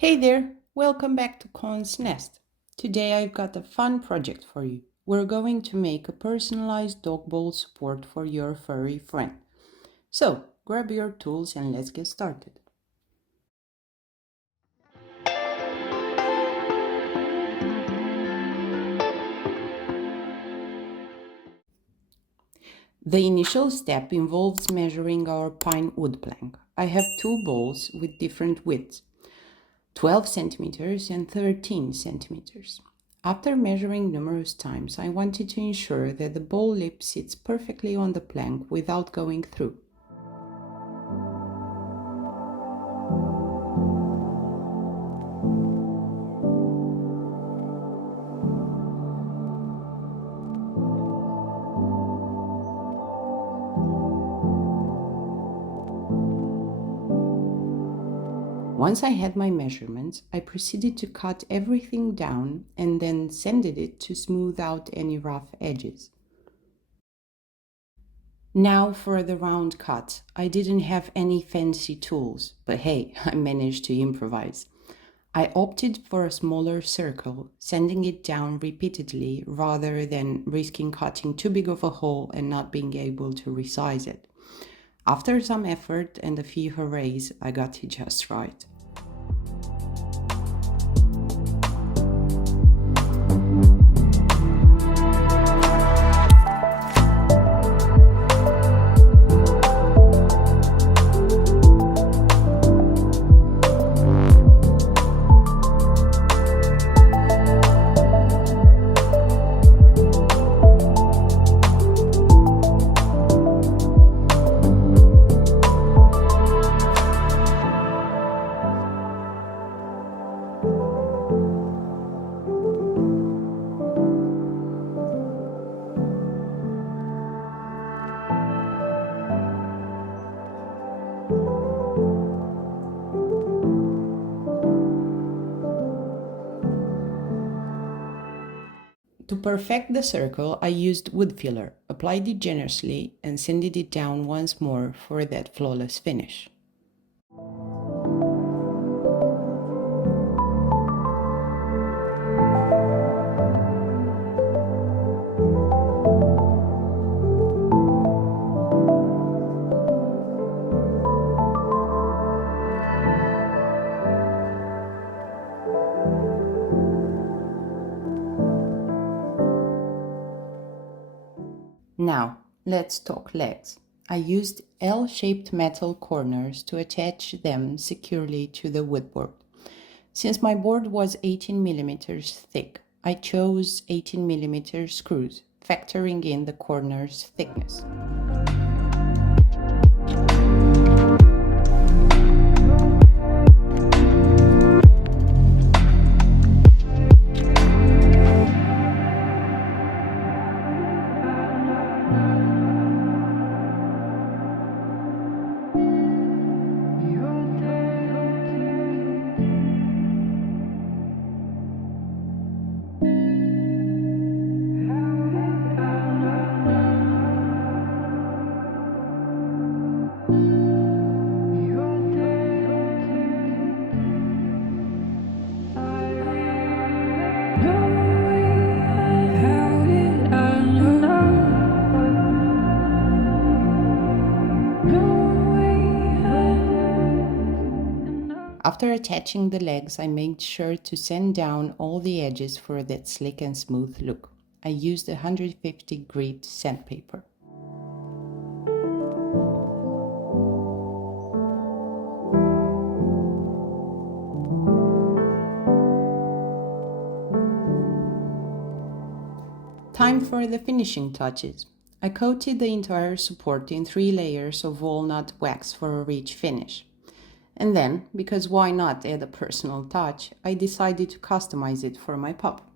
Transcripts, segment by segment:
Hey there, welcome back to Con's Nest. Today I've got a fun project for you. We're going to make a personalized dog bowl support for your furry friend. So, grab your tools and let's get started. The initial step involves measuring our pine wood plank. I have two bowls with different widths, 12 centimeters and 13 centimeters. After measuring numerous times, I wanted to ensure that the bowl lip sits perfectly on the plank without going through. Once I had my measurements, I proceeded to cut everything down and then sanded it to smooth out any rough edges. Now for the round cut. I didn't have any fancy tools, but hey, I managed to improvise. I opted for a smaller circle, sanding it down repeatedly rather than risking cutting too big of a hole and not being able to resize it. After some effort and a few hoorays, I got it just right. To perfect the circle, I used wood filler, applied it generously, and sanded it down once more for that flawless finish. Now, let's talk legs. I used L-shaped metal corners to attach them securely to the wood board. Since my board was 18 millimeters thick, I chose 18 millimeter screws, factoring in the corner's thickness. After attaching the legs, I made sure to sand down all the edges for that slick and smooth look. I used 150 grit sandpaper. Time for the finishing touches. I coated the entire support in 3 layers of walnut wax for a rich finish. And then, because why not add a personal touch, I decided to customize it for my pup.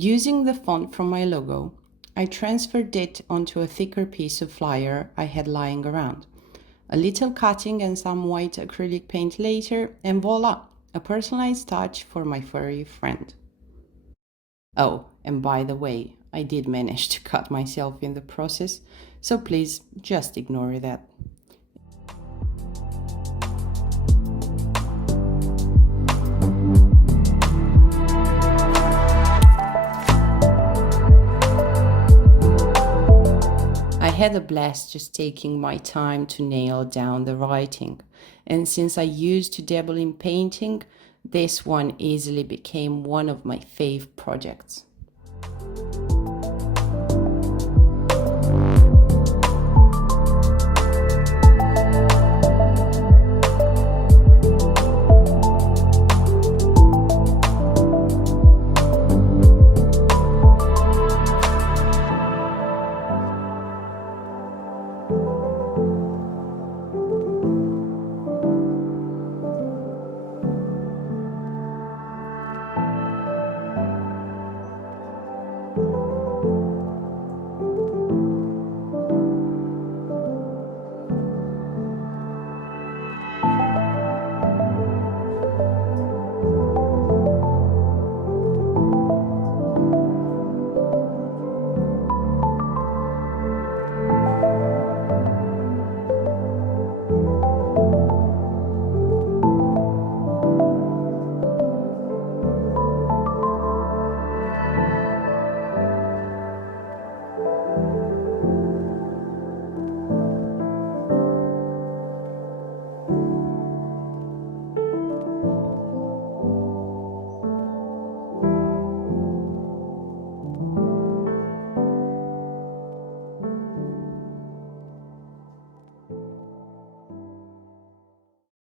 Using the font from my logo, I transferred it onto a thicker piece of flyer I had lying around. A little cutting and some white acrylic paint later, and voila, a personalized touch for my furry friend. Oh, and by the way, I did manage to cut myself in the process, so please just ignore that. I had a blast just taking my time to nail down the writing, and since I used to dabble in painting, this one easily became one of my fave projects.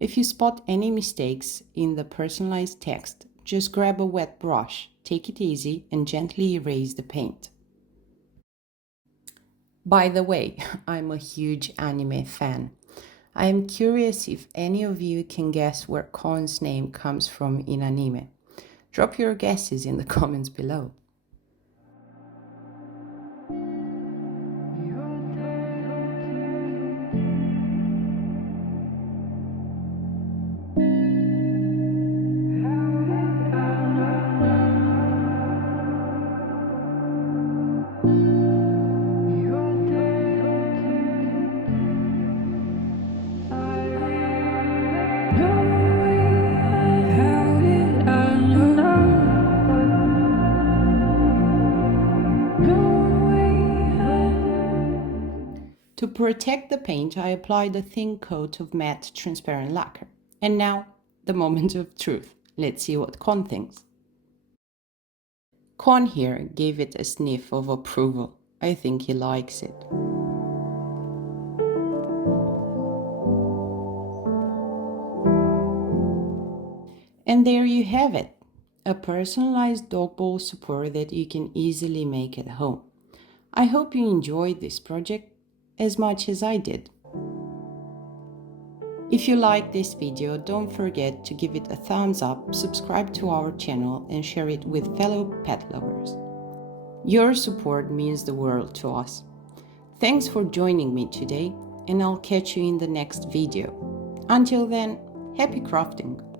If you spot any mistakes in the personalized text, just grab a wet brush, take it easy, and gently erase the paint. By the way, I'm a huge anime fan. I am curious if any of you can guess where Kon's name comes from in anime. Drop your guesses in the comments below. To protect the paint, I applied a thin coat of matte transparent lacquer. And now, the moment of truth. Let's see what Kon thinks. Kon here gave it a sniff of approval. I think he likes it. And there you have it, a personalized dog bowl support that you can easily make at home. I hope you enjoyed this project as much as I did. If you like this video, don't forget to give it a thumbs up, subscribe to our channel, and share it with fellow pet lovers. Your support means the world to us. Thanks for joining me today, and I'll catch you in the next video. Until then, happy crafting!